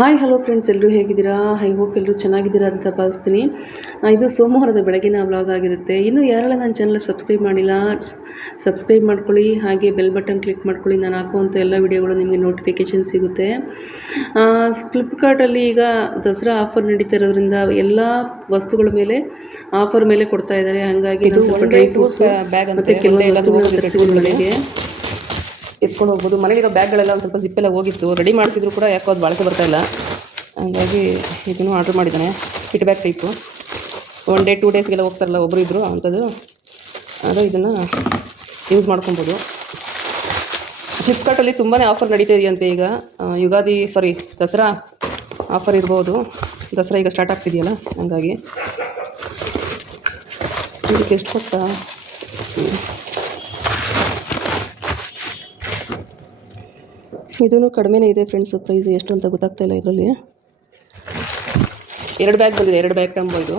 Hi hello friends ಎಲ್ಲರೂ ಹೇಗಿದ್ದೀರಾ? I hope ಎಲ್ಲರೂ ಚೆನ್ನಾಗಿದ್ದೀರಾ ಅಂತ ಭಾವಿಸ್ತೀನಿ. ಇದು ಸೋಮವಾರದ ಬೆಳಗಿನ ವ್ಲಾಗ್ ಆಗಿರುತ್ತೆ. ಇನ್ನು ಯಾರೆಲ್ಲ ನನ್ನ ಚಾನಲ್ ಸಬ್ಸ್ಕ್ರೈಬ್ ಮಾಡಿಲ್ಲ ಸಬ್ಸ್ಕ್ರೈಬ್ ಮಾಡ್ಕೊಳ್ಳಿ ಹಾಗೆ ಬೆಲ್ ಬಟನ್ ಕ್ಲಿಕ್ ಮಾಡ್ಕೊಳ್ಳಿ. ನಾನು ಹಾಕುವಂಥ ಎಲ್ಲ ವಿಡಿಯೋಗಳು ನಿಮಗೆ ನೋಟಿಫಿಕೇಷನ್ ಸಿಗುತ್ತೆ. ಫ್ಲಿಪ್ಕಾರ್ಟಲ್ಲಿ ಈಗ ದಸರಾ ಆಫರ್ ನಡೀತಾ ಇರೋದ್ರಿಂದ ಎಲ್ಲ ವಸ್ತುಗಳ ಮೇಲೆ ಆಫರ್ ಮೇಲೆ ಕೊಡ್ತಾ ಇದ್ದಾರೆ. ಹಾಗಾಗಿ ಇದು ಸ್ವಲ್ಪ ಡ್ರೈ ಫ್ರೂಟ್ಸ್. ಮತ್ತು ಕೆಲವೊಂದು ಎಲ್ಲ ವಸ್ತುಗಳನ್ನ ಹೋಗುತ್ತೆ ತರಿಸಿದ್ದೀನಿ ಮನೆಗೆ ಎತ್ಕೊಂಡು ಹೋಗ್ಬೋದು. ಮನೇಲಿರೋ ಬ್ಯಾಗ್ಗಳೆಲ್ಲ ಒಂದು ಸ್ವಲ್ಪ ಜಿಪ್ಪೆಲ್ಲ ಹೋಗಿತ್ತು. ರೆಡಿ ಮಾಡಿಸಿದ್ರು ಕೂಡ ಯಾಕೋ ಅದು ಬಾಳಿಕೆ ಬರ್ತಾ ಇಲ್ಲ. ಹಂಗಾಗಿ ಇದನ್ನು ಆರ್ಡ್ರ್ ಮಾಡಿದ್ದಾನೆ. Kit bag type one day two ಡೇಸ್ಗೆಲ್ಲ ಹೋಗ್ತಾರಲ್ಲ ಒಬ್ಬರು ಇದ್ದರು ಅಂಥದ್ದು ಅದು ಇದನ್ನು ಯೂಸ್ ಮಾಡ್ಕೊಬೋದು. ಫ್ಲಿಪ್ಕಾರ್ಟಲ್ಲಿ ತುಂಬಾ ಆಫರ್ ನಡೀತಾ ಇದೆಯಂತೆ ಈಗ. ಯುಗಾದಿ ಸಾರಿ ದಸರಾ ಆಫರ್ ಇರ್ಬೋದು. ದಸರಾ ಈಗ ಸ್ಟಾರ್ಟ್ ಆಗ್ತಿದೆಯಲ್ಲ, ಹಂಗಾಗಿ. ಇದಕ್ಕೆ ಎಷ್ಟು ಕೊಡ್ತಾ? ಇದೂ ಕಡಿಮೆನೇ ಇದೆ ಫ್ರೆಂಡ್ಸ್ ಪ್ರೈಸ್ ಎಷ್ಟು ಅಂತ ಗೊತ್ತಾಗ್ತಾ ಇಲ್ಲ ಇದರಲ್ಲಿ. ಎರಡು ಬ್ಯಾಗ್ ಬಂದಿದೆ, ಎರಡು ಬ್ಯಾಗ್ ತಂಬೋದು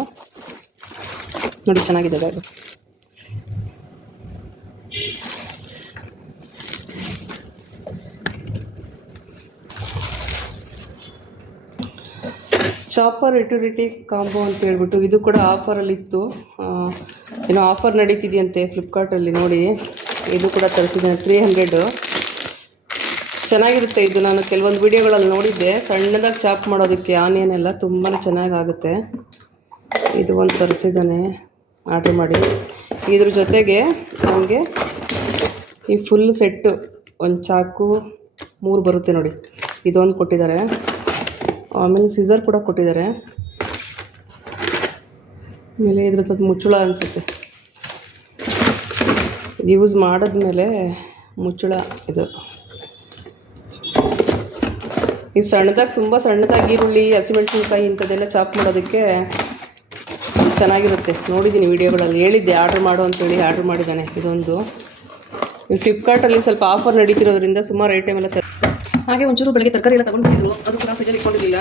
ನೋಡಿ, ಚೆನ್ನಾಗಿದೆ ಬ್ಯಾಗ್ ಚಾಪರ್ ಇಟುರಿಟಿ ಕಾಂಬೋ ಅಂತ ಹೇಳ್ಬಿಟ್ಟು ಇದು ಕೂಡ ಆಫರಲ್ಲಿತ್ತು ಏನೋ ಆಫರ್ ನಡೀತಿದೆಯಂತೆ ಫ್ಲಿಪ್ಕಾರ್ಟಲ್ಲಿ ನೋಡಿ. ಇದು ಕೂಡ ತರಿಸಿದ್ದೇನೆ ತ್ರೀ ಹಂಡ್ರೆಡು ಚೆನ್ನಾಗಿರುತ್ತೆ ಇದು. ನಾನು ಕೆಲವೊಂದು ವಿಡಿಯೋಗಳಲ್ಲಿ ನೋಡಿದ್ದೆ. ಸಣ್ಣದಾಗಿ ಚಾಪ್ ಮಾಡೋದಕ್ಕೆ ಆನಿಯನ್ ಎಲ್ಲ ತುಂಬಾ ಚೆನ್ನಾಗಾಗುತ್ತೆ. ಇದು ಒಂದು ತರಿಸಿದ್ದಾನೆ. ಆರ್ಡ್ರ್ ಮಾಡಿ. ಇದ್ರ ಜೊತೆಗೆ ನನಗೆ ಈ ಫುಲ್ ಸೆಟ್ಟು ಒಂದು ಚಾಕು ಮೂರು ಬರುತ್ತೆ ನೋಡಿ. ಇದೊಂದು ಕೊಟ್ಟಿದ್ದಾರೆ. ಆಮೇಲೆ ಸಿಸರ್ ಕೂಡ ಕೊಟ್ಟಿದ್ದಾರೆ. ಆಮೇಲೆ ಇದ್ರದ್ದು ಮುಚ್ಚಳ ಅನಿಸುತ್ತೆ. ಯೂಸ್ ಮಾಡಿದ್ಮೇಲೆ ಮುಚ್ಚಳ ಇದು. ಇದು ಸಣ್ಣದಾಗಿ ತುಂಬ ಸಣ್ಣದಾಗಿ ಈರುಳ್ಳಿ, ಹಸಿಮೆಣಸಿನ್ಕಾಯಿ ಇಂಥದ್ದೆಲ್ಲ ಚಾಪ್ ಮಾಡೋದಕ್ಕೆ ಚೆನ್ನಾಗಿರುತ್ತೆ. ನೋಡಿದ್ದೀನಿ ವೀಡಿಯೋಗಳಲ್ಲಿ. ಹೇಳಿದ್ದೆ, ಆರ್ಡ್ರ್ ಮಾಡು ಅಂತೇಳಿ ಆರ್ಡ್ರ್ ಮಾಡಿದ್ದಾನೆ ಇದೊಂದು. ಫ್ಲಿಪ್ಕಾರ್ಟಲ್ಲಿ ಸ್ವಲ್ಪ ಆಫರ್ ನಡೀತಿರೋದ್ರಿಂದ ಸುಮಾರು ಐಟಮ್ ಎಲ್ಲ ತರ ಹಾಗೆ ಒಂಚೂರು ಬೆಳಗ್ಗೆ ತರಕಾರಿ ಎಲ್ಲ ತಗೊಂಡಿದ್ರು ಅದು ಕೂಡ ಫ್ರಿಜಲ್ಲಿ ಇಟ್ಕೊಂಡಿರಲಿಲ್ಲ.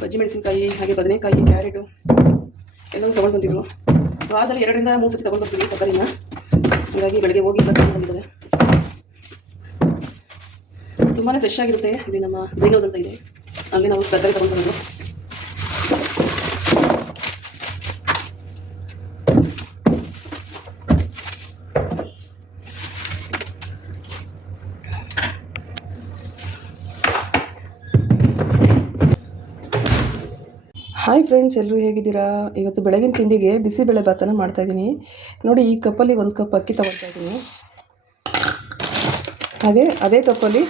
ಬಜ್ಜಿ, ಮೆಣಸಿನ್ಕಾಯಿ, ಹಾಗೆ ಬದನೆಕಾಯಿ, ಕ್ಯಾರೆಟು ಎಲ್ಲವೂ ತೊಗೊಂಡು ಬಂದಿದ್ರು. ವಾರದಲ್ಲಿ ಎರಡರಿಂದ ಮೂರು ಸತಿ ತೊಗೊಂಡು ಬರ್ತೀವಿ ತರಕಾರಿನ. ಹಾಗಾಗಿ ಬೆಳಗ್ಗೆ ಹೋಗಿ ತಗೊಂಡು ಬಂದಿದ್ದಾರೆ. ತುಂಬಾ ಫ್ರೆಶ್ ಆಗಿರುತ್ತೆ. ಇಲ್ಲಿ ನಮ್ಮ ಗ್ರೀನ್ ಹೌಸ್ ಅಂತ ಇದೆ. ಅಲ್ಲಿ ನಾವು ತರಕಾರಿ ತಗೊಂಡು ಹಾಯ್ ಫ್ರೆಂಡ್ಸ್ ಎಲ್ಲರೂ ಹೇಗಿದ್ದೀರಾ? ಇವತ್ತು ಬೆಳಗಿನ ತಿಂಡಿಗೆ ಬಿಸಿಬೇಳೆ ಭಾತನ ಮಾಡ್ತಾಯಿದ್ದೀನಿ ನೋಡಿ, ಈ ಕಪ್ಪಲ್ಲಿ ಒಂದು ಕಪ್ ಅಕ್ಕಿ ತಗೊಳ್ತಾ ಇದ್ದೀನಿ. ಹಾಗೆ ಅದೇ ಕಪ್ಪಲ್ಲಿ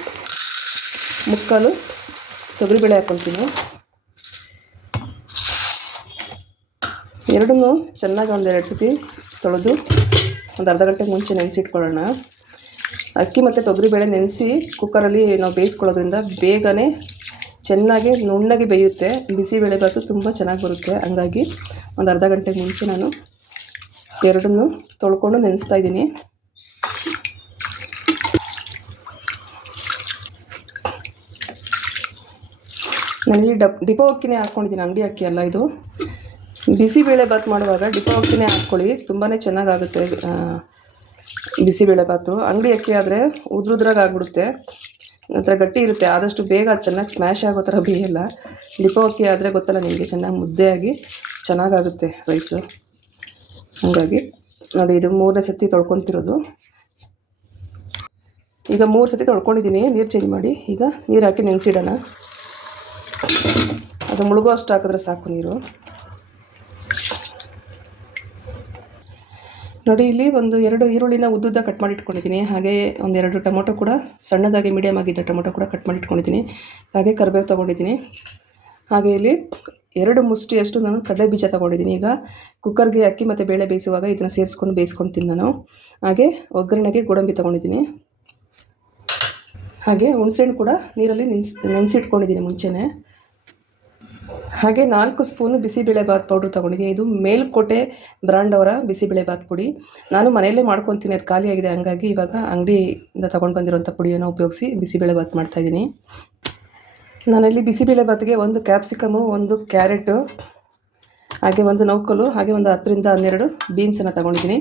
ಮುಕ್ಕಾಲು ತೊಗರಿಬೇಳೆ ಹಾಕ್ಕೊಳ್ತೀನಿ ಎರಡನ್ನೂ ಚೆನ್ನಾಗಿ ಒಂದೆರಡು ಸತಿ ತೊಳೆದು ಒಂದು ಅರ್ಧ ಗಂಟೆ ಮುಂಚೆ ನೆನೆಸಿಟ್ಕೊಳ್ಳೋಣ. ಅಕ್ಕಿ ಮತ್ತು ತೊಗರಿಬೇಳೆ ನೆನೆಸಿ ಕುಕ್ಕರಲ್ಲಿ ನಾವು ಬೇಯಿಸ್ಕೊಳ್ಳೋದ್ರಿಂದ ಬೇಗನೆ ಚೆನ್ನಾಗಿ ನುಣ್ಣಗೆ ಬೇಯುತ್ತೆ. ಬಿಸಿಬೇಳೆ ಬಾತು ತುಂಬ ಚೆನ್ನಾಗಿ ಬರುತ್ತೆ. ಹಂಗಾಗಿ ಒಂದು ಅರ್ಧ ಗಂಟೆ ಮುಂಚೆ ನಾನು ಎರಡನ್ನೂ ತೊಳ್ಕೊಂಡು ನೆನೆಸ್ತಾ ಇದ್ದೀನಿ. ನಾನಿಲ್ಲಿ ಡಬ್, ಡಿಪೋ ಅಕ್ಕಿನೇ ಹಾಕ್ಕೊಂಡಿದ್ದೀನಿ ಅಂಗಡಿ ಅಕ್ಕಿ ಅಲ್ಲ ಇದು. ಬಿಸಿಬೇಳೆ ಭಾತ್ ಮಾಡುವಾಗ ಡಿಪೋ ಅಕ್ಕಿನೇ ಹಾಕ್ಕೊಳ್ಳಿ ತುಂಬಾ ಚೆನ್ನಾಗಾಗುತ್ತೆ ಬಿಸಿಬೇಳೆಬಾತು ಅಂಗಡಿ ಅಕ್ಕಿ ಆದರೆ ಉದ್ರುದ್ರಾಗ ಆಗ್ಬಿಡುತ್ತೆ. ಒಂಥರ ಗಟ್ಟಿ ಇರುತ್ತೆ, ಆದಷ್ಟು ಬೇಗ ಚೆನ್ನಾಗಿ ಸ್ಮ್ಯಾಶ್ ಆಗೋ ಥರ ಬೇಯಲ್ಲ. ಡಿಪೋ ಅಕ್ಕಿ ಆದರೆ ಗೊತ್ತಲ್ಲ ನಿಮಗೆ, ಚೆನ್ನಾಗಿ ಮುದ್ದೆಯಾಗಿ ಚೆನ್ನಾಗಾಗುತ್ತೆ ರೈಸು ಹಾಗಾಗಿ ನೋಡಿ, ಇದು ಮೂರನೇ ಸತಿ ತೊಳ್ಕೊತಿರೋದು. ಈಗ ಮೂರು ಸತಿ ತೊಳ್ಕೊಂಡಿದ್ದೀನಿ, ನೀರು ಚೇಂಜ್ ಮಾಡಿ. ಈಗ ನೀರು ಹಾಕಿ ನೆನೆಸಿಡೋಣ. ಅದು ಮುಳುಗೋ ಅಷ್ಟು ಹಾಕಿದ್ರೆ ಸಾಕು ನೀರು. ನೋಡಿ, ಇಲ್ಲಿ ಒಂದು ಎರಡು ಈರುಳ್ಳಿನ ಉದ್ದುದ್ದ ಕಟ್ ಮಾಡಿ ಇಟ್ಕೊಂಡಿದ್ದೀನಿ ಹಾಗೆ ಒಂದೆರಡು ಟೊಮೊಟೊ ಕೂಡ ಸಣ್ಣದಾಗಿ ಮೀಡಿಯಮ್ ಆಗಿದ್ದ ಟೊಮೊಟೊ ಕೂಡ ಕಟ್ ಮಾಡಿ ಇಟ್ಕೊಂಡಿದ್ದೀನಿ ಹಾಗೆ ಕರಿಬೇವು ತೊಗೊಂಡಿದ್ದೀನಿ. ಹಾಗೆ ಇಲ್ಲಿ ಎರಡು ಮುಷ್ಟಿಯಷ್ಟು ನಾನು ಕಡಲೆ ಬೀಜ ತೊಗೊಂಡಿದ್ದೀನಿ. ಈಗ ಕುಕ್ಕರ್ಗೆ ಅಕ್ಕಿ ಮತ್ತು ಬೇಳೆ ಬೇಯಿಸುವಾಗ ಇದನ್ನು ಸೇರಿಸ್ಕೊಂಡು ಬೇಯಿಸ್ಕೊಳ್ತೀನಿ ನಾನು. ಹಾಗೆ ಒಗ್ಗರಣೆಗೆ ಗೋಡಂಬಿ ತೊಗೊಂಡಿದ್ದೀನಿ. ಹಾಗೆ ಹುಣಸೆಹಣ್ಣು ಕೂಡ ನೀರಲ್ಲಿ ನೆನ್ಸ್, ನೆನೆಸಿಟ್ಕೊಂಡಿದ್ದೀನಿ ಮುಂಚೆನೇ. ಹಾಗೆ ನಾಲ್ಕು ಸ್ಪೂನು ಬಿಸಿಬೇಳೆಬಾತ್ ಪೌಡ್ರ್ ತೊಗೊಂಡಿದ್ದೀನಿ. ಇದು ಮೇಲ್ಕೋಟೆ ಬ್ರ್ಯಾಂಡ್ ಅವರ ಬಿಸಿಬೇಳೆಬಾತ್ ಪುಡಿ. ನಾನು ಮನೆಯಲ್ಲೇ ಮಾಡ್ಕೊತೀನಿ, ಅದು ಖಾಲಿಯಾಗಿದೆ ಹಂಗಾಗಿ ಇವಾಗ ಅಂಗಡಿಯಿಂದ ತೊಗೊಂಡು ಬಂದಿರೋಂಥ ಪುಡಿಯನ್ನು ಉಪಯೋಗಿಸಿ ಬಿಸಿಬೇಳೆಬಾತ್ ಮಾಡ್ತಾಯಿದ್ದೀನಿ ನಾನಲ್ಲಿ ಬಿಸಿಬೇಳೆಬಾತ್ಗೆ ಒಂದು ಕ್ಯಾಪ್ಸಿಕಮು ಒಂದು ಕ್ಯಾರೆಟು ಹಾಗೆ ಒಂದು ನೌಕಲು ಹಾಗೆ ಒಂದು ಹತ್ತರಿಂದ ಹನ್ನೆರಡು ಬೀನ್ಸನ್ನು ತೊಗೊಂಡಿದ್ದೀನಿ.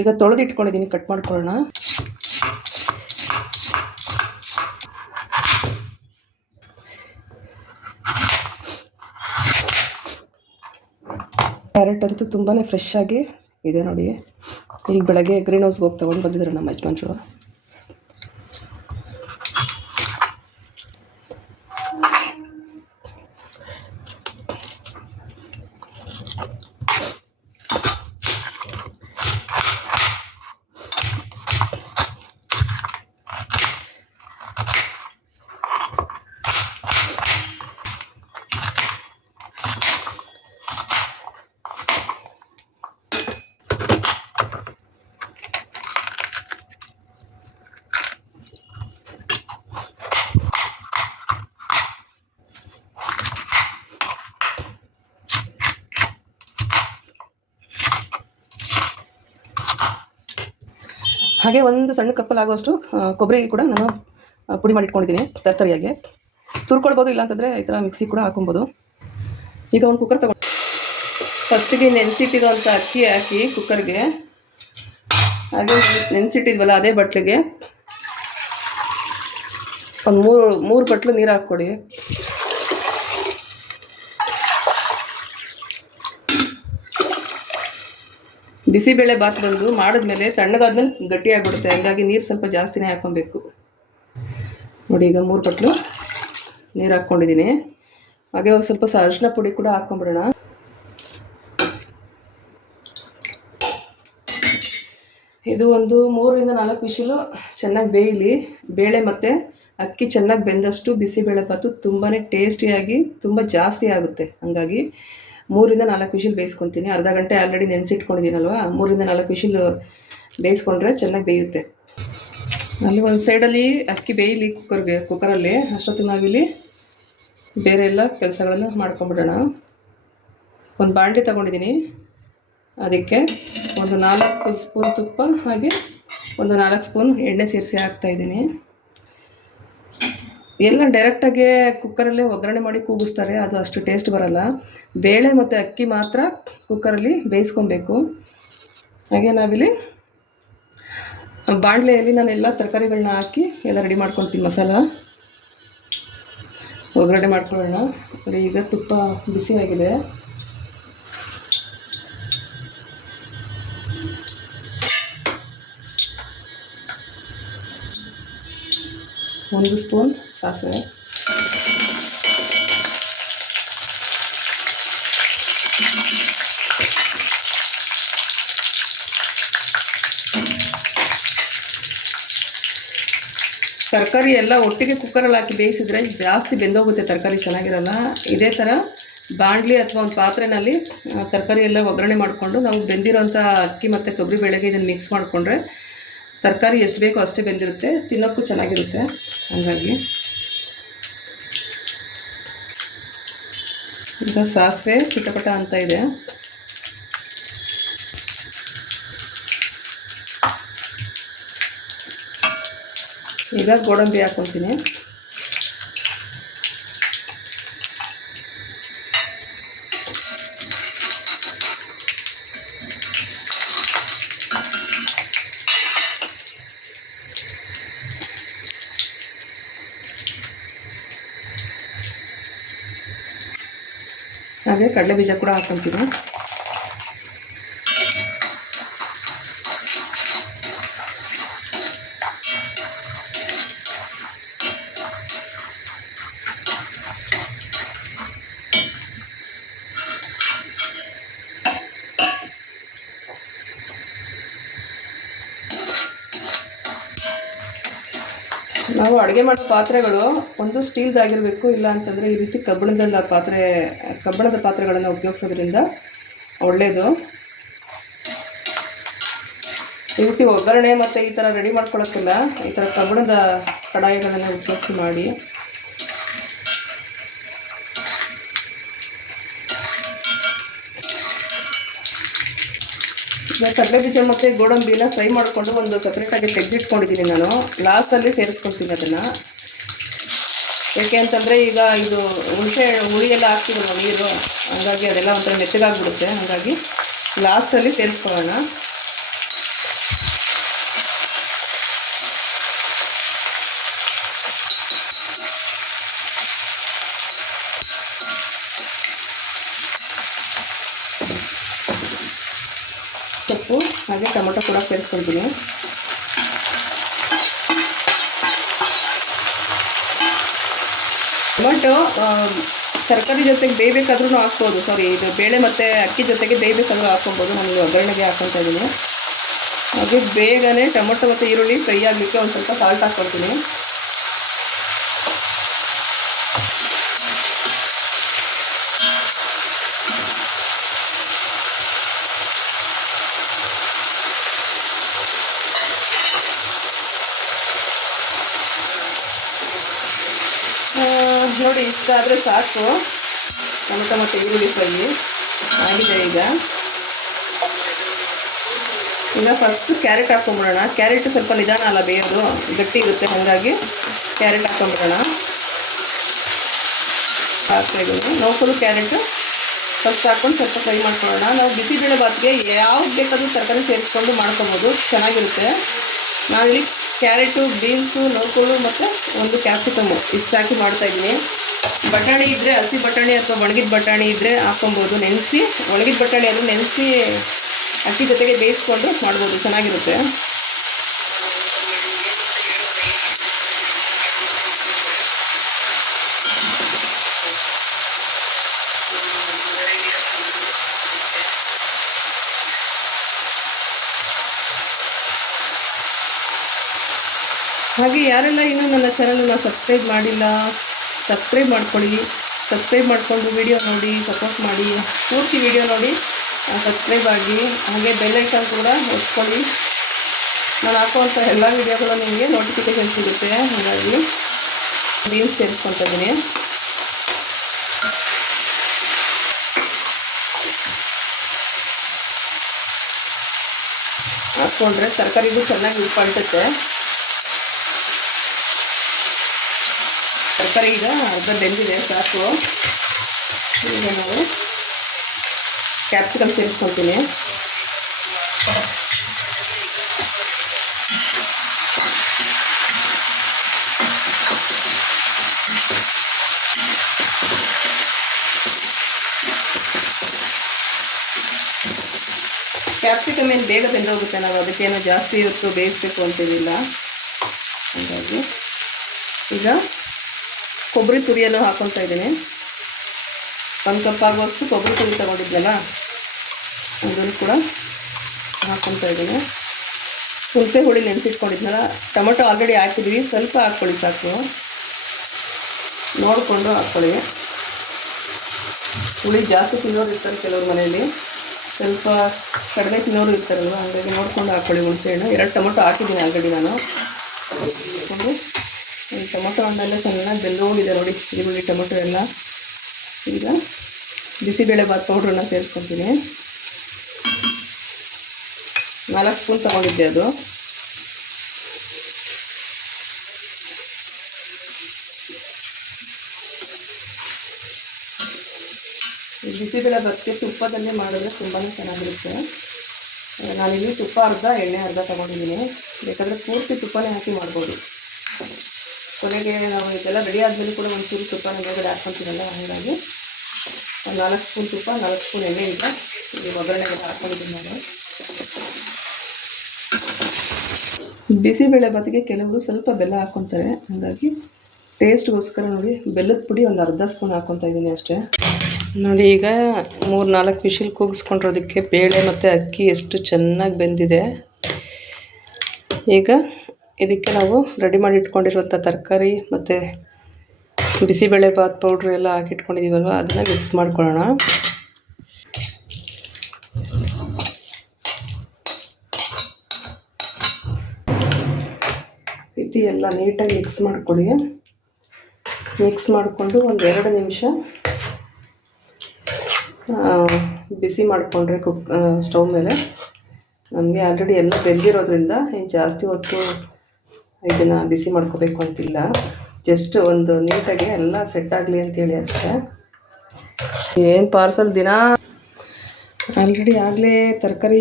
ಈಗ ತೊಳೆದಿಟ್ಕೊಂಡಿದ್ದೀನಿ ಕಟ್ ಮಾಡ್ಕೊಳ್ಳೋಣ. ಕ್ಯಾರೆಟ್ ಅಂತೂ ತುಂಬಾ ಫ್ರೆಶ್ ಆಗಿ ಇದೆ ನೋಡಿ. ಈಗ ಬೆಳಗ್ಗೆ ಗ್ರೀನ್ ಹೌಸ್ಗೆ ಹೋಗಿ ತೊಗೊಂಡು ಬಂದಿದ್ರು ನಮ್ಮ ಯಜಮಾನ್ರು. ಹಾಗೆ ಒಂದು ಸಣ್ಣ ಕಪ್ಪಲ್ ಆಗುವಷ್ಟು ಆ, ಕೊಬ್ಬರಿ ಕೂಡ ನಾನು ಪುಡಿ ಮಾಡಿ ಇಟ್ಕೊಂಡಿದ್ದೀನಿ ತರ್ತರಿಯಾಗಿ. ತುರ್ಕೊಳ್ಬೋದು ಇಲ್ಲಾಂತಂದರೆ ಈ ಥರ ಮಿಕ್ಸಿ ಕೂಡ ಹಾಕೊಬೋದು ಈಗ ಒಂದು ಕುಕ್ಕರ್ ತಗೊಂಡು ಫಸ್ಟಿಗೆ ನೆನೆಸಿಟ್ಟಿರುವಂಥ ಅಕ್ಕಿ ಹಾಕಿ ಕುಕ್ಕರ್ಗೆ ಹಾಗೆ ನೆನೆಸಿಟ್ಟಿದ್ವಲ್ಲ ಅದೇ ಬಟ್ಲಿಗೆ. ಒಂದು ಮೂರು ಮೂರು ಬಟ್ಲು ನೀರು ಹಾಕ್ಕೊಡಿ. ಬಿಸಿಬೇಳೆ ಬಾತ್ ಬಂದು ಮಾಡಿದ್ಮೇಲೆ ತಣ್ಣಗಾದ್ಮೇಲೆ ಗಟ್ಟಿ ಆಗಿಬಿಡುತ್ತೆ ಹಂಗಾಗಿ ನೀರು ಸ್ವಲ್ಪ ಜಾಸ್ತಿನೇ ಹಾಕ್ಕೊಬೇಕು. ನೋಡಿ, ಈಗ ಮೂರು ಪಟ್ಲು ನೀರು ಹಾಕ್ಕೊಂಡಿದ್ದೀನಿ. ಹಾಗೆ ಒಂದು ಸ್ವಲ್ಪ ಅರಿಶಿನ ಪುಡಿ ಕೂಡ ಹಾಕ್ಕೊಂಬಿಡೋಣ ಇದು ಒಂದು ಮೂರರಿಂದ ನಾಲ್ಕು ವಿಷಲು ಚೆನ್ನಾಗಿ ಬೇಯಲಿ. ಬೇಳೆ ಮತ್ತು ಅಕ್ಕಿ ಚೆನ್ನಾಗಿ ಬೆಂದಷ್ಟು ಬಿಸಿಬೇಳೆ ಬಾತು ತುಂಬಾ ಟೇಸ್ಟಿಯಾಗಿ ತುಂಬ ಜಾಸ್ತಿ ಆಗುತ್ತೆ. ಹಾಗಾಗಿ ಮೂರಿಂದ ನಾಲ್ಕು ವಿಷಲ್ ಬೇಯಿಸ್ಕೊತೀನಿ. ಅರ್ಧ ಗಂಟೆ ಆಲ್ರೆಡಿ ನೆನೆಸಿಟ್ಕೊಂಡಿದ್ದೀನಲ್ವ? ಮೂರಿಂದ ನಾಲ್ಕು ವಿಷಲ್ ಬೇಯಿಸ್ಕೊಂಡ್ರೆ ಚೆನ್ನಾಗಿ ಬೇಯುತ್ತೆ. ಅಲ್ಲಿ ಒಂದು ಸೈಡಲ್ಲಿ ಅಕ್ಕಿ ಬೇಯಲಿ ಕುಕ್ಕರ್ಗೆ, ಕುಕ್ಕರಲ್ಲಿ. ಅಷ್ಟೊತ್ತಿಗೆ ನಾವಿಲ್ಲಿ ಬೇರೆ ಎಲ್ಲ ಕೆಲಸಗಳನ್ನು ಮಾಡ್ಕೊಂಬಿಡೋಣ. ಒಂದು ಬಾಂಡೆ ತಗೊಂಡಿದ್ದೀನಿ. ಅದಕ್ಕೆ ಒಂದು ನಾಲ್ಕು ಸ್ಪೂನ್ ತುಪ್ಪ ಹಾಗೆ ಒಂದು ನಾಲ್ಕು ಸ್ಪೂನ್ ಎಣ್ಣೆ ಸೇರಿಸಿ ಹಾಕ್ತಾಯಿದ್ದೀನಿ ಎಲ್ಲ ಡೈರೆಕ್ಟಾಗಿ ಕುಕ್ಕರಲ್ಲೇ ಒಗ್ಗರಣೆ ಮಾಡಿ ಕೂಗಿಸ್ತಾರೆ, ಅದು ಅಷ್ಟು ಟೇಸ್ಟ್ ಬರಲ್ಲ. ಬೇಳೆ ಮತ್ತು ಅಕ್ಕಿ ಮಾತ್ರ ಕುಕ್ಕರಲ್ಲಿ ಬೇಯಿಸ್ಕೊಬೇಕು. ಹಾಗೆ ನಾವಿಲ್ಲಿ ಬಾಣಲೆಯಲ್ಲಿ ನಾನು ಎಲ್ಲ ತರಕಾರಿಗಳನ್ನ ಹಾಕಿ ಎಲ್ಲ ರೆಡಿ ಮಾಡ್ಕೊಳ್ತೀನಿ ಮಸಾಲ. ಒಗ್ಗರಣೆ ಮಾಡ್ಕೊಳ್ಳೋಣ. ಈಗ ತುಪ್ಪ ಬಿಸಿ ಒಂದು ಸ್ಪೂನ್ ಸಾಸಿವೆ. ತರಕಾರಿ ಎಲ್ಲ ಒಟ್ಟಿಗೆ ಕುಕ್ಕರಲ್ಲಿ ಹಾಕಿ ಬೇಯಿಸಿದ್ರೆ ಜಾಸ್ತಿ ಬೆಂದೋಗುತ್ತೆ ತರಕಾರಿ, ಚೆನ್ನಾಗಿರಲ್ಲ. ಇದೇ ಥರ ಬಾಣಲಿ ಅಥವಾ ಒಂದು ಪಾತ್ರೆನಲ್ಲಿ ತರಕಾರಿ ಎಲ್ಲ ಒಗ್ಗರಣೆ ಮಾಡಿಕೊಂಡು ನಾವು ಬೆಂದಿರೋಂಥ ಅಕ್ಕಿ ಮತ್ತು ತೊಗರಿ ಬೇಳೆಗೆ ಇದನ್ನು ಮಿಕ್ಸ್ ಮಾಡಿಕೊಂಡ್ರೆ ತರಕಾರಿ ಎಷ್ಟು ಬೇಕೋ ಅಷ್ಟೇ ಬೆಂದಿರುತ್ತೆ, ತಿನ್ನೋಕ್ಕೂ ಚೆನ್ನಾಗಿರುತ್ತೆ, ಹಾಗಾಗಿ. ಈಗ ಸಾಸಿವೆ ಚಿಟಪಟ ಅಂತ ಇದೆ. ಈಗ ಗೋಡಂಬಿ ಹಾಕ್ಕೊತೀನಿ ಹಾಗೆ ಕಡಲೆ ಬೀಜ ಕೂಡ ಹಾಕ್ಕೊತೀನಿ ಮಾಡೋ ಪಾತ್ರೆಗಳು ಒಂದು ಸ್ಟೀಲ್ದಾಗಿರಬೇಕು ಇಲ್ಲ ಅಂತಂದರೆ ಈ ರೀತಿ ಕಬ್ಬಿಣದ ಪಾತ್ರೆ, ಕಬ್ಬಿಣದ ಪಾತ್ರೆಗಳನ್ನು ಉಪಯೋಗಿಸೋದ್ರಿಂದ ಒಳ್ಳೆಯದು ಈ ರೀತಿ ಒಗ್ಗರಣೆ ಮತ್ತು ಈ ಥರ ರೆಡಿ ಮಾಡ್ಕೊಳ್ಳೋಕ್ಕಿಲ್ಲ ಈ ಥರ ಕಬ್ಬಿಣದ ಕಡಾಯಿಗಳನ್ನು ಉಪಯೋಗಿಸಿ ಮಾಡಿ. ಈಗ ಕಡಲೆ ಬೀಜ ಮತ್ತು ಗೋಡಂಬಿನ ಫ್ರೈ ಮಾಡಿಕೊಂಡು ಒಂದು ಸಪ್ರೇಟಾಗಿ ತೆಗೆದಿಟ್ಕೊಂಡಿದ್ದೀನಿ ನಾನು. ಲಾಸ್ಟಲ್ಲಿ ಸೇರಿಸ್ಕೊಳ್ತೀನಿ ಅದನ್ನು. ಯಾಕೆ ಅಂತಂದರೆ ಈಗ ಇದು ಹುಣಸೆ ಹುಳಿ ಎಲ್ಲ ಹಾಕ್ತಿದ್ರು ನೀರು, ಹಾಗಾಗಿ ಅದೆಲ್ಲ ಒಂಥರ ಮೆತ್ತಗಾಗ್ಬಿಡುತ್ತೆ. ಹಾಗಾಗಿ ಲಾಸ್ಟಲ್ಲಿ ಸೇರಿಸ್ಕೊಳ್ಳೋಣ ಹಾಗೆ ಟೊಮೊಟೊ ಕೂಡ ಸೇರಿಸ್ಕೊಳ್ತೀನಿ. ಟೊಮೊಟೊ ತರಕಾರಿ ಜೊತೆಗೆ ಬೇಯಬೇಕಾದ್ರೂ ಹಾಕ್ಬೋದು. ಸಾರಿ ಇದು ಬೇಳೆ ಮತ್ತು ಅಕ್ಕಿ ಜೊತೆಗೆ ಬೇಯಬೇಕಾದ್ರೂ ಹಾಕ್ಕೊಬೋದು ನಾನು ಒಗ್ಗರಣೆಗೆ ಹಾಕ್ಕೊತಾ ಇದ್ದೀನಿ. ಹಾಗೆ ಬೇಗನೆ ಟೊಮೊಟೊ ಮತ್ತು ಈರುಳ್ಳಿ ಫ್ರೈ ಆಗಲಿಕ್ಕೆ ಒಂದು ಸ್ವಲ್ಪ ಸಾಲ್ಟ್ ಹಾಕ್ಕೊಳ್ತೀನಿ. ನೋಡಿ ಇಷ್ಟ ಆದರೆ ಸಾಕು. ಟೊಮೆಟೊ ಮತ್ತು ಈರುಳ್ಳಿ ಫ್ರೈ ಆಗಿದೆ ಈಗ. ಈಗ ಫಸ್ಟ್ ಕ್ಯಾರೆಟ್ ಹಾಕ್ಕೊಂಬಿಡೋಣ ಕ್ಯಾರೆಟ್ ಸ್ವಲ್ಪ ನಿಧಾನ ಅಲ್ಲ ಬೇಯೋದು. ಗಟ್ಟಿ ಇರುತ್ತೆ, ಹಾಗಾಗಿ ಕ್ಯಾರೆಟ್ ಹಾಕ್ಕೊಂಬಿಡೋಣ ಹಾಕ್ತಾ ಇದ್ದೀನಿ ಫಸ್ಟ್ ಹಾಕ್ಕೊಂಡು ಸ್ವಲ್ಪ ಫ್ರೈ ಮಾಡ್ಕೊಳ್ಳೋಣ. ನಾವು ಬಿಸಿಬೇಳೆ ಬಾತ್ಗೆ ಯಾವ್ದು ಬೇಕಾದರೂ ತರಕಾರಿ ಸೇರಿಸ್ಕೊಂಡು ಮಾಡ್ಕೊಬೋದು. ಚೆನ್ನಾಗಿರುತ್ತೆ. ನಾವಿಲ್ಲಿ ಕ್ಯಾರೆಟು ಬೀನ್ಸು ನೋಡ್ಕೊಳ್ಳು ಮತ್ತು ಒಂದು ಕ್ಯಾಪ್ಸಿಕಮ್ಮು ಇಷ್ಟು ಹಾಕಿ ಮಾಡ್ತಾಯಿದ್ದೀನಿ ಬಟಾಣಿ ಇದ್ದರೆ ಹಸಿ ಬಟಾಣಿ ಅಥವಾ ಒಣಗಿದ ಬಟಾಣಿ ಇದ್ದರೆ ಹಾಕ್ಕೊಬೋದು. ನೆನೆಸಿ, ಒಣಗಿದ ಬಟಾಣಿ ಅದು ನೆನೆಸಿ ಅಕ್ಕಿ ಜೊತೆಗೆ ಬೇಯಿಸ್ಕೊಂಡು ಮಾಡ್ಬೋದು, ಚೆನ್ನಾಗಿರುತ್ತೆ. ಹಾಗೆ ಯಾರೆಲ್ಲ ಇನ್ನೂ ನನ್ನ ಚಾನಲನ್ನು ಸಬ್ಸ್ಕ್ರೈಬ್ ಮಾಡಿಲ್ಲ ಸಬ್ಸ್ಕ್ರೈಬ್ ಮಾಡ್ಕೊಳ್ಳಿ, ಸಬ್ಸ್ಕ್ರೈಬ್ ಮಾಡಿಕೊಂಡು ವಿಡಿಯೋ ನೋಡಿ ಸಪೋರ್ಟ್ ಮಾಡಿ, ಪೂರ್ತಿ ವಿಡಿಯೋ ನೋಡಿ ಸಬ್ಸ್ಕ್ರೈಬ್ ಆಗಿ, ಹಾಗೆ ಬೆಲ್ ಐಕಾನ್ ಕೂಡ ಒತ್ಕೊಳ್ಳಿ. ನಾನು ಹಾಕುವಂಥ ಎಲ್ಲ ವೀಡಿಯೋಗಳು ನಿಮಗೆ ನೋಟಿಫಿಕೇಶನ್ ಸಿಗುತ್ತೆ, ಹಾಗಾಗಿ ಬೀನ್ಸ್ ಸೇರಿಸ್ಕೊತ ಇದ್ದೀನಿ. ಹಾಕ್ಕೊಂಡ್ರೆ ತರಕಾರಿಗೂ ಚೆನ್ನಾಗಿ ಉಪ್ಪು ತರಕಾರಿ ಈಗ, ಅರ್ಧ ಬೆಂದಿದೆ, ಸಾಕು. ಈಗ ನಾವು ಕ್ಯಾಪ್ಸಿಕಮ್ ಸೇರಿಸ್ಕೊಳ್ತೀನಿ. ಕ್ಯಾಪ್ಸಿಕಮ್ ಏನು ಬೇಗ ಬೆಂದೋಗುತ್ತೆ ನಾವು ಅದಕ್ಕೇನು ಜಾಸ್ತಿ ಹೊತ್ತು ಬೇಯಿಸ್ಬೇಕು ಅಂತೇನಿಲ್ಲ ಹಾಗಾಗಿ ಈಗ ಕೊಬ್ಬರಿ ತುರಿಯನ್ನು ಹಾಕೊಳ್ತಾ ಇದ್ದೀನಿ. ಒಂದು ಕಪ್ ಆಗುವಷ್ಟು ಕೊಬ್ಬರಿ ತುರಿ ತಗೊಂಡಿದ್ನಲ್ಲ, ಅದನ್ನು ಕೂಡ ಹಾಕ್ಕೊಳ್ತಾ ಇದ್ದೀನಿ. ಹುಣಸೆ ಹುಳಿ ನೆನೆಸಿಟ್ಕೊಂಡಿದ್ನಲ್ಲ, ಟೊಮೊಟೊ ಆಲ್ರೆಡಿ ಹಾಕಿದ್ವಿ ಸ್ವಲ್ಪ ಹಾಕ್ಕೊಳ್ಳಿ ಸಾಕು. ನೋಡಿಕೊಂಡು ಹಾಕ್ಕೊಳ್ಳಿ. ಹುಳಿ ಜಾಸ್ತಿ ತಿನ್ನೋರು ಇರ್ತಾರೆ ಕೆಲವ್ರ ಮನೆಯಲ್ಲಿ. ಸ್ವಲ್ಪ ಕಡಿಮೆ ತಿನ್ನೋರು ಇರ್ತಾರಲ್ವ, ಹಾಗಾಗಿ ನೋಡ್ಕೊಂಡು ಹಾಕ್ಕೊಳ್ಳಿ ಹುಣಸೆ ಹಣ್ಣು ಎರಡು ಟೊಮೊಟೊ ಹಾಕಿದ್ದೀನಿ ಆಲ್ರೆಡಿ ನಾನು. ಈ ಟೊಮೊಟೊ ಹಣ್ಣೆಲ್ಲ ಚೆನ್ನಾಗಿ ಬೆಂದೋಗಿದೆ ನೋಡಿ ಈರುಳ್ಳಿ ಟೊಮೊಟೊ ಎಲ್ಲ. ಈಗ ಬಿಸಿಬೇಳೆ ಬಾತ್ ಪೌಡ್ರನ್ನ ಸೇರಿಸ್ಕೊತೀನಿ. ನಾಲ್ಕು ಸ್ಪೂನ್ ತಗೊಂಡಿದ್ದೆ ಅದು. ಬಿಸಿಬೇಳೆ ಬಾತ್ಗೆ ತುಪ್ಪದಲ್ಲಿ ಮಾಡಿದ್ರೆ ತುಂಬಾ ಚೆನ್ನಾಗಿರುತ್ತೆ. ನಾನಿಲ್ಲಿ ತುಪ್ಪ ಅರ್ಧ, ಎಣ್ಣೆ ಅರ್ಧ ತಗೊಂಡಿದ್ದೀನಿ. ಬೇಕಾದರೆ ಪೂರ್ತಿ ತುಪ್ಪನೇ ಹಾಕಿ ಮಾಡ್ಬೋದು. ಕೊನೆಗೆ ನಾವು ಇದೆಲ್ಲ ರೆಡಿ ಆದಮೇಲೆ ಕೂಡ ಒಂಚೂರು ತುಪ್ಪ ಮೇಲ್ಗಡೆ ಹಾಕ್ಕೊತೀನಲ್ಲ ಹಾಗಾಗಿ ಒಂದು ನಾಲ್ಕು ಸ್ಪೂನ್ ತುಪ್ಪ, ನಾಲ್ಕು ಸ್ಪೂನ್ ಎಣ್ಣೆ ಈಗ ಈ ಒಗ್ಗರಣೆಗೆ ಹಾಕ್ಕೊಂಡಿದ್ದೀನಿ ನಾನು. ಬಿಸಿಬೇಳೆ ಬಾತಿಗೆ ಕೆಲವರು ಸ್ವಲ್ಪ ಬೆಲ್ಲ ಹಾಕ್ಕೊತಾರೆ, ಹಾಗಾಗಿ ಟೇಸ್ಟ್ಗೋಸ್ಕರ ನೋಡಿ, ಬೆಲ್ಲದ ಪುಡಿ ಒಂದು ಅರ್ಧ ಸ್ಪೂನ್ ಹಾಕ್ಕೊತಾ ಇದ್ದೀನಿ ಅಷ್ಟೇ. ನೋಡಿ ಈಗ ಮೂರು ನಾಲ್ಕು ವಿಶಿಲ್ ಕೂಗಿಸ್ಕೊಂಡಿರೋದಕ್ಕೆ ಬೇಳೆ ಮತ್ತು ಅಕ್ಕಿ ಎಷ್ಟು ಚೆನ್ನಾಗಿ ಬೆಂದಿದೆ. ಈಗ ಇದಕ್ಕೆ ನಾವು ರೆಡಿ ಮಾಡಿ ಇಟ್ಕೊಂಡಿರುವಂಥ ತರಕಾರಿ ಮತ್ತು ಬಿಸಿಬೇಳೆ ಬಾತ್ ಪೌಡ್ರ್ ಎಲ್ಲ ಹಾಕಿಟ್ಕೊಂಡಿದ್ದೀವಲ್ವ ಅದನ್ನು ಮಿಕ್ಸ್ ಮಾಡ್ಕೊಳ್ಳೋಣ. ರೀತಿ ಎಲ್ಲ ನೀಟಾಗಿ ಮಿಕ್ಸ್ ಮಾಡ್ಕೊಳ್ಳಿ. ಮಿಕ್ಸ್ ಮಾಡಿಕೊಂಡು ಒಂದು ಎರಡು ನಿಮಿಷ ಬಿಸಿ ಮಾಡಿಕೊಂಡ್ರೆ ಕುಕ್ ಸ್ಟವ್ ಮೇಲೆ. ನಮಗೆ ಆಲ್ರೆಡಿ ಎಲ್ಲ ಬೆಂದಿರೋದ್ರಿಂದ ಜಾಸ್ತಿ ಹೊತ್ತು ಇದನ್ನು ಬಿಸಿ ಮಾಡ್ಕೋಬೇಕು ಅಂತಿಲ್ಲ. ಜಸ್ಟ್ ಒಂದು ನೀಟಾಗಿ ಎಲ್ಲ ಸೆಟ್ ಆಗಲಿ ಅಂತೇಳಿ ಅಷ್ಟೇ. ಏನು ಪಾರ್ಸಲ್ ದಿನ? ಆಲ್ರೆಡಿ ಆಗಲೇ ತರಕಾರಿ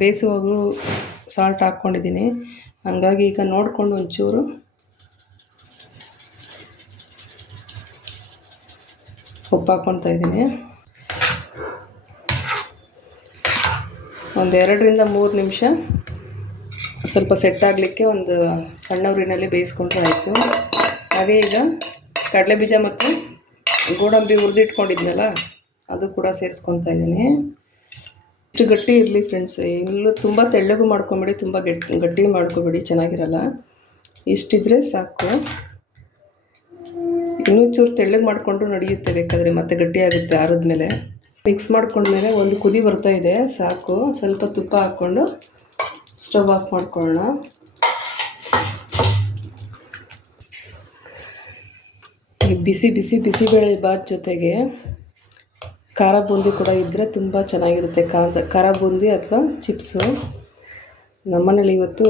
ಬೇಯಿಸುವಾಗಲೂ ಸಾಲ್ಟ್ ಹಾಕ್ಕೊಂಡಿದ್ದೀನಿ. ಹಂಗಾಗಿ ಈಗ ನೋಡಿಕೊಂಡು ಒಂಚೂರು. ಉಪ್ಪು ಹಾಕ್ಕೊತಾ ಇದ್ದೀನಿ. ಒಂದು ಎರಡರಿಂದ ಮೂರು ನಿಮಿಷ. ಸ್ವಲ್ಪ ಸೆಟ್ ಆಗಲಿಕ್ಕೆ ಒಂದು ಸಣ್ಣ ಉರಿನಲ್ಲಿ ಬೇಯಿಸ್ಕೊಂಡ್ರೆ ಆಯಿತು. ಹಾಗೆ ಈಗ ಕಡಲೆ ಬೀಜ ಮತ್ತು ಗೋಡಂಬಿ ಹುರಿದಿಟ್ಕೊಂಡಿದ್ನಲ್ಲ, ಅದು ಕೂಡ ಸೇರಿಸ್ಕೊತಾ ಇದ್ದೀನಿ. ಇಷ್ಟು ಗಟ್ಟಿ ಇರಲಿ ಫ್ರೆಂಡ್ಸ್ ಇಲ್ಲ ತುಂಬ ತೆಳ್ಳಗೂ ಮಾಡ್ಕೊಬೇಡಿ, ತುಂಬ ಗಟ್ಟಿ ಗಟ್ಟಿ ಮಾಡ್ಕೊಬೇಡಿ, ಚೆನ್ನಾಗಿರಲ್ಲ. ಇಷ್ಟಿದ್ರೆ ಸಾಕು. ಇನ್ನೂ ಚೂರು ತೆಳ್ಳಗೆ ಮಾಡಿಕೊಂಡ್ರು ನಡೆಯುತ್ತೆ ಬೇಕಾದರೆ, ಮತ್ತೆ ಗಟ್ಟಿ ಆಗುತ್ತೆ ಮೇಲೆ ಮಿಕ್ಸ್ ಮಾಡ್ಕೊಂಡ್ಮೇಲೆ ಒಂದು ಕುದಿ ಬರ್ತಾ ಇದೆ, ಸಾಕು. ಸ್ವಲ್ಪ ತುಪ್ಪ ಹಾಕ್ಕೊಂಡು ಸ್ಟವ್ ಆಫ್ ಮಾಡ್ಕೊಳ್ಳೋಣ. ಈ ಬಿಸಿ ಬಿಸಿ ಬಿಸಿಬೇಳೆ ಬಾತ್ ಜೊತೆಗೆ ಖಾರ ಬೂಂದಿ ಕೂಡ ಇದ್ದರೆ ತುಂಬ ಚೆನ್ನಾಗಿರುತ್ತೆ. ಖಾರ ಖಾರ ಬೂಂದಿ ಅಥವಾ ಚಿಪ್ಸು. ನಮ್ಮನೇಲಿ ಇವತ್ತು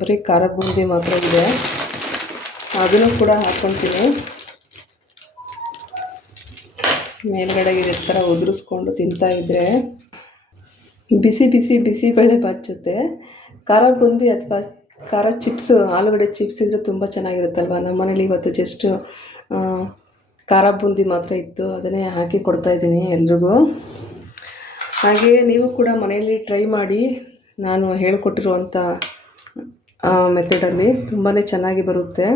ಬರೀ ಖಾರ ಬೂಂದಿ ಮಾತ್ರ ಇದೆ. ಅದನ್ನು ಕೂಡ ಹಾಕ್ಕೊತೀನಿ. ಮೇಲ್ಗಡೆ ಇರೋ ಥರ ಉದುರಿಸ್ಕೊಂಡು ತಿಂತಾಯಿದ್ರೆ ಬಿಸಿ ಬಿಸಿ ಬಿಸಿಬೇಳೆ ಬಾತ್ ಜೊತೆ ಖಾರ ಬೂಂದಿ ಅಥವಾ ಖಾರ ಚಿಪ್ಸ್ ಆಲೂಗಡ್ಡೆ ಚಿಪ್ಸ್ ಇದ್ದರೆ ತುಂಬ ಚೆನ್ನಾಗಿರುತ್ತಲ್ವ? ನಮ್ಮ ಮನೇಲಿ ಇವತ್ತು ಜಸ್ಟ್ ಖಾರ ಬೂಂದಿ ಮಾತ್ರ ಇತ್ತು. ಅದನ್ನೇ ಹಾಕಿ ಕೊಡ್ತಾ ಇದ್ದೀನಿ ಎಲ್ರಿಗೂ. ಹಾಗೆಯೇ ನೀವು ಕೂಡ ಮನೆಯಲ್ಲಿ ಟ್ರೈ ಮಾಡಿ ನಾನು ಹೇಳಿಕೊಟ್ಟಿರುವಂಥ ಮೆಥಡಲ್ಲಿ ತುಂಬಾ ಚೆನ್ನಾಗಿ ಬರುತ್ತೆ.